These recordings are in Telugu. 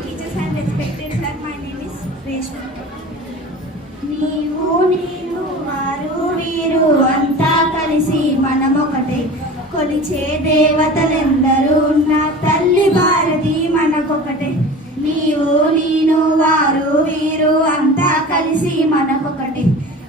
teachers and respected sir. My name is Reshma. నీవు నేను వారు వీరు అంతా కలిసి మనమొకటే, కొలిచే దేవతలెందరూ ఉన్న తల్లి భారతి మనకొకటే. నీవు నేను వారు వీరు అంతా కలిసి మనకొకటే,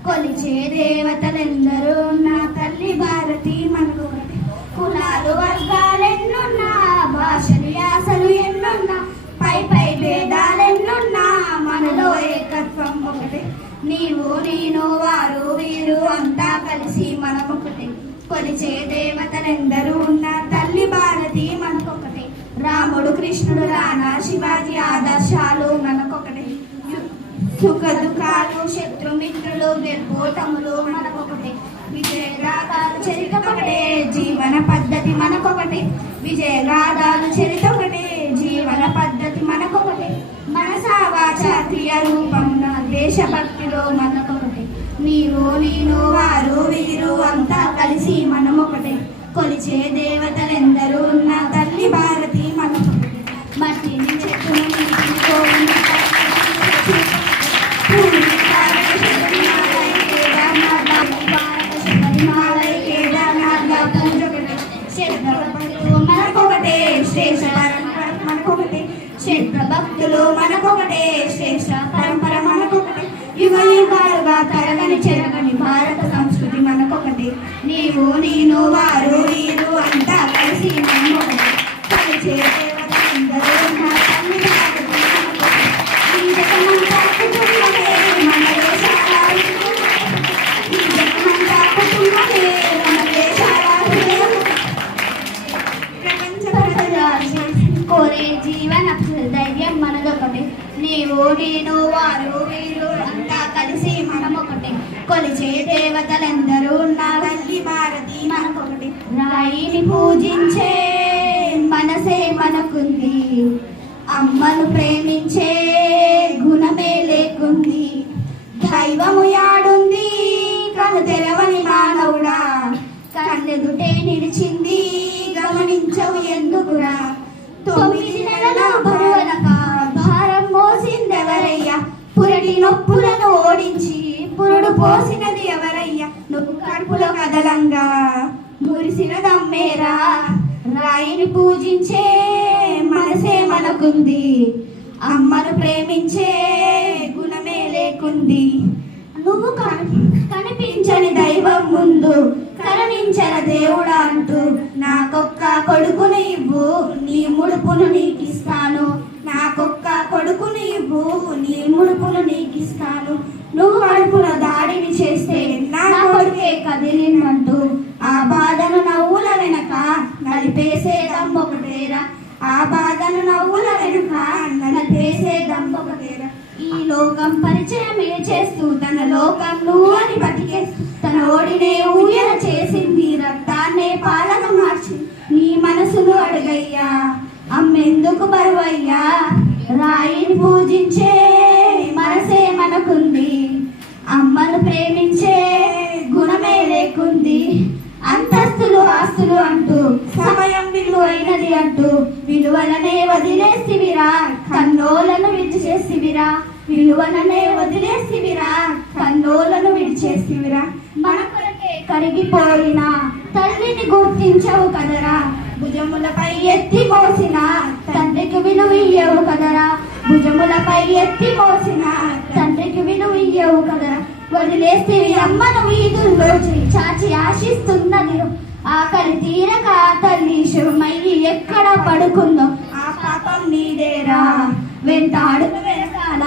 కొలిచే దేవతలెందరూ ఉన్న తల్లి భారతి మనకొకటే. కులాలు వర్గాలెన్నున్నా, భాషలు యాసలు ఎన్నున్నా, పై పై భేదాలెన్నున్నా, మనలో ఏకత్వం ఒకటే. నీవు నేను వారు వీరు అంతా కలిసి మనమొకటే, కొలిచే దేవతలెందరూ ఉన్న తల్లి భారతి మనకొకటే. రాముడు కృష్ణుడు రానా శివాజీ ఆదర్శాలు మనకొకటే. సుఖ దుఃఖాలు శత్రుమిత్రులు గెలుపోటములు మనకొకటే. విజయగాథాలు చరిత ఒకటే, జీవన పద్ధతి మనకొకటే. విజయగాథాలు చరిత ఒకటే, జీవన పద్ధతి మనకొకటే. మనసా వాచ క్రియ రూపమున దేశభక్తిలో మనకొకటే. నీవు నేను వారు వీరు అంతా కలిసి మనమొకటే, కొలిచే దేవతలెందరూ ఉన్న తల్లి భారతి మనకొకటే. మట్టిని చెట్టును మనకొకటే, శ్రేష్ఠ మనకొకటే. క్షేత్ర భక్తులు మనకొకటే, శ్రేష్ఠ పరంపర మనకొకటే. యుగ యుగాలుగా తరగని చెరగని భారత సంస్కృతి మనకొకటే. నీవు నేను వారు వీరు అంతా కలిసి మనకొకటే, కలిసే దేవతలందరూ ఉన్న తల్లి భారతి మనకొకటే. ఈ జగమంతా కుటుంబమే మన దేశాల, ఈ జగమంతా కుటుంబమే మన దేశాల ప్రపంచ ప్రజలు కోరే జీవన ధైర్యం మనదొకటే. నీవు నేను వారు వీరు అంతా కలిసి మనమొకటే, కొలిచే దేవతలందరూ ఉన్న తల్లి భారతి మనకొకటి. రాయిని పూజించే మనసే మనకుంది, అమ్మను ప్రేమించే గుణమే లేకుంది. దైవము యాడుంది కను తెరవని మానవుడా, కన్నెదుటే నిలిచింది గమనించవు ఎందుకురా. 9 నెలల బరువనక భారం మోసిందెవరయ్యా, పురటి నొప్పులను ఓడించి పురుడు పోసినది ఎవరయ్యా. నువ్వు కడుపులో కదలంగా మురిసిన దమ్మేరా. రాయిని పూజించే మనసే మనకుంది, అమ్మను ప్రేమించే గుణమే లేకుంది. నువ్వు కనిపించని దైవం ముందు కరుణించన దేవుడా అంటూ, నాకొక్క కొడుకుని ఇవ్వు నీ ముడుపును నీకిస్తాను. నాకొక్క కొడుకుని ఇవ్వు నీ ముడుపును నీకిస్తాను. నువ్వు కడుపున దాడిని చేస్తే నా కొడుకే కదిలినంటూ, ఆ బాధను నవ్వుల వెనక నలిపేసే దమ్మొకటేరా. ఆ బాధను నవ్వుల వెనుక నలిపేసే దమ్మొకటేరా. ఈ లోకం పరిచయమే చేస్తూ తన లోకం నువ్వు అని బతికేస్తూ, తన ఓడినే ఊయల చేసింది, రక్తాన్నే పాలన మార్చి నీ మనసును అడుగయ్యా, అమ్మెందుకు బరువయ్యా. రాయిని పూజించే మనసే మనకుంది, అమ్మను ప్రేమించే గుణమే లేకుంది. అంతస్తులు ఆస్తులు అంటూ సమయం విలువైనది అంటూ, విలువలనే వదిలేసివిరా కన్నోలను విడిచేసివిరా. విలువలనే వదిలేసివిరా కన్నోలను విడిచేసివిరా. మన కొరకే కరిగిపోయిన తల్లిని గుర్తించవు కదరా. భుజములపై ఎత్తి మోసిన తండ్రికి విలువియ్యవు కదరా. భుజములపై ఎత్తి మోసిన తండ్రికి విలువియ్యవు కదరా. వదిలేసివి అమ్మను వీధుల్లో చాచి ఆశిస్తున్నది. ఆకలి తీరక తల్లి శివమయ్యి ఎక్కడ పడుకుందో ఆ పాపం నీదేరా. వెంటాడు వెనకాల